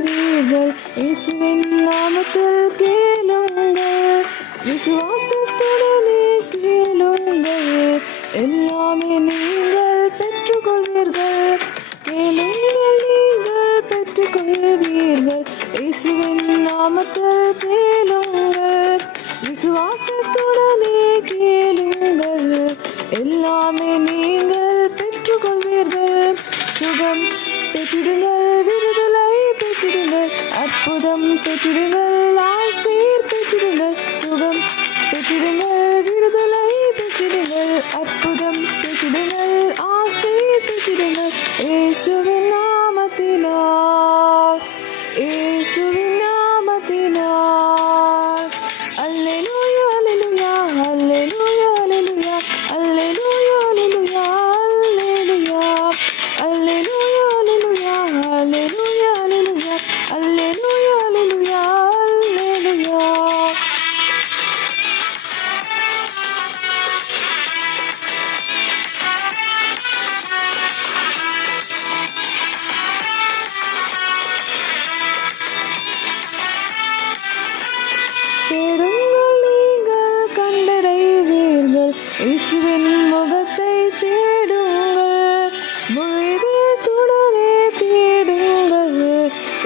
கொள்வீர்கள். இயேசுவின் நாமத்தில் கேளுங்கள், விசுவாசத்துடனே கேளுங்கள், எல்லாமே நீங்கள் பெற்றுக்கொள்வீர்கள். கேளுங்கள், நீங்கள் பெற்றுக்கொள்வீர்கள். இயேசுவின் நாமத்தில் கேளுங்கள், விசுவாசத்துடனே கேளுங்கள், எல்லாமே நீங்கள் பெற்றுக்கொள்வீர்கள். சுகம் பெற்றிடுங்கள், விடுதலை பெற்றிடுங்கள், அற்புதம் பெற்றிடுங்கள், ஆசீர் பெற்றிடுங்கள். சுகம் பெற்றிடுங்கள், விடுதலை பெற்றிடுங்கள், அற்புதம் பெற்றிடுங்கள், ஆசீர் பெற்றிடுங்கள். இயேசுவின் நாமத்தினால், இயேசுவின் நாமத்தினால். அல்லேலூயா அல்லேலூயா அல்லேலூயா அல்லேலூயா அல்லேலூயா அல்லேலூயா அல்லேலூயா அல்லேலூயா அல்லேலூயா அல்லேலூயா அல்லேலூயா அல்லேலூயா அல்லேலூயா. தேடுங்கள், நீங்கள் கண்டடைவீர்கள், இயேசுவின் முகத்தை தேடுங்கள், முழுதுடனே தேடுங்கள்,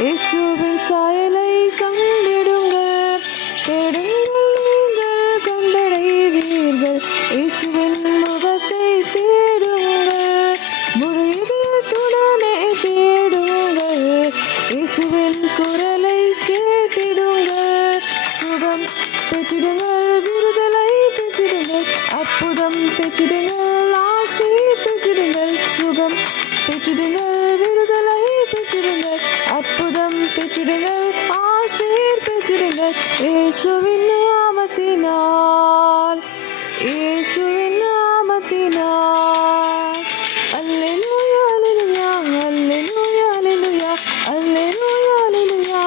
இயேசுவின் சாயலை கண்டிடுங்கள். தேடுங்கள், நீங்கள் கண்டடைவீர்கள், இயேசுவின் முகத்தை தேடுங்கள், முழுதுடனே தேடுங்கள், இயேசுவின் குரலை கேட்டிடுங்கள். சுகம் பெற்றிடுங்கள், விடுதலை பெற்றிடுங்கள், அற்புதம் பெற்றிடுங்கள், ஆசீர் பெற்றிடுங்கள். சுகம் பெற்றிடுங்கள், விடுதலை பெற்றிடுங்கள், அற்புதம் பெற்றிடுங்கள், ஆசீர் பெற்றிடுங்கள். இயேசுவின் நாமத்தினால், இயேசுவின் நாமத்தினால். அல்லேலூயா அல்லேலூயா அல்லேலூயா அல்லேலூயா அல்லேலூயா அல்லேலூயா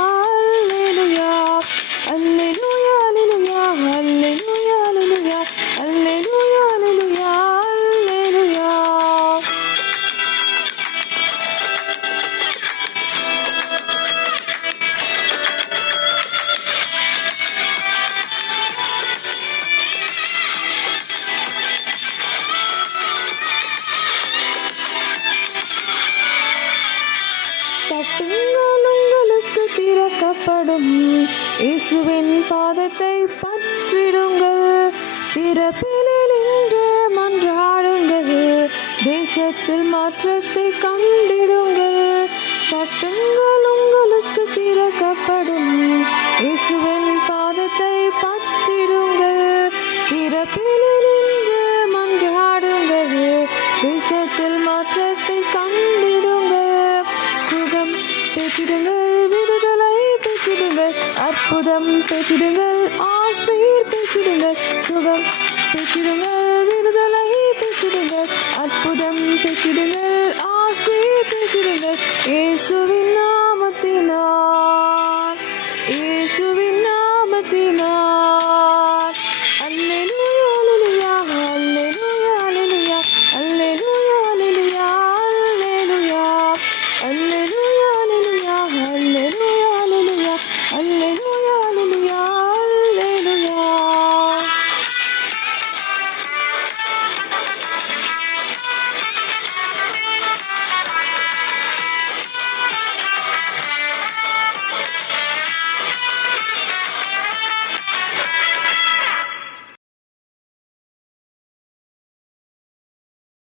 அல்லேலூயா அல்லேலூயா அல்லேலூயா அல்லேலூயா அல்லேலூயா அல்லேலூயா அல்லேலூயா. தட்டுங்கள், உங்களுக்கு திறக்கப்படும், இயேசுவின் பாதத்தை பற்றிடுங்கள், திறப்பிலே நின்று மன்றாடுங்கள், தேசத்தில் மாற்றத்தை கண்டிடுங்கள். தட்டுங்கள், உங்களுக்கு திறக்கப்படும், இயேசுவின் பாதத்தை பற்றிடுங்கள், திறப்பிலே நின்று மன்றாடுங்கள், தேசத்தில் மாற்றத்தை கண்டிடுங்கள். சுகம் பெற்றிடுங்கள், விடுதலை பெற்றிடுங்கள், அற்புதம் பெற்றிடுங்கள், ஆசீர் பெற்றிடுங்கள். சுகம்